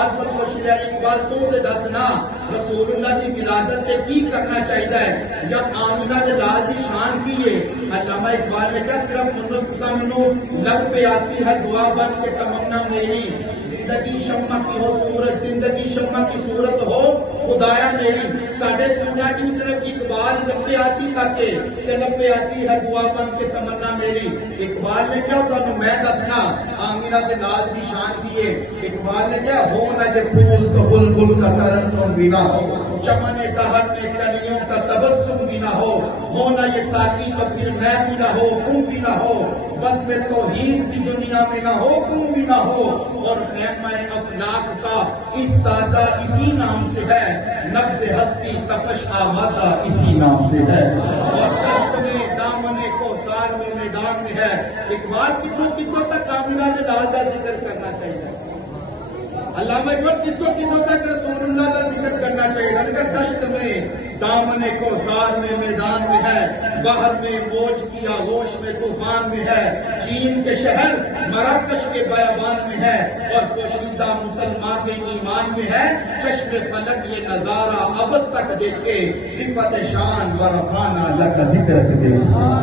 इकबाल पर पुछ लिया, इकबाल तू ते दसना रसूलुल्लाह की विलादत से की करना चाहिए है या आमिना के लाल की शान की है। अल्लामा इकबाल ने कहा सिर्फ मैनू लग पे आती है दुआ बन के तमन्ना मेरी, जिंदगी शम्मा की हो सूरत, जिंदगी शम्मा की सूरत हो खुदाया मेरी। साढ़े सूरज की सिर्फ इकबाल लपे आती ताके लपे आती है दुआ बन के तमन्ना मेरी। इकबाल ने क्या तुम मैं दसना आमिना के नाज की शान की है। इकबाल ने क्या हो न जे फूल तो बुलबुल का तरन तुम भी ना हो, चमने दहर में कलियों का तबस्सुम भी ना हो न ये साकी तो फिर मैं भी ना हो तुम भी ना हो, बस में तो हीर की दुनिया में ना हो तुम भी ना हो। और खैमा अफलाक का इस ताजा इसी नाम से है, नब्ज़ हस्ती तपश आबादा इसी नाम से है, और दस्त में दामने को सार में मैदान में है। इकबाल कितों तक आमिना के लाल का जिक्र करना चाहिए, अल्लामा इकबाल कितों तक रसूलुल्लाह का जिक्र करना चाहिए। अगर दश्त में दामने को सार में मैदान में है, बाहर में मौज की आगोश में तूफान में है, चीन के शहर मराकश के बयाबान में है, और पोशीदा मुसलमान के ईमान में है। चश्मे फलक ये नजारा अब तक देखे, रिफत शान व रफाना लका जिक्र देखे।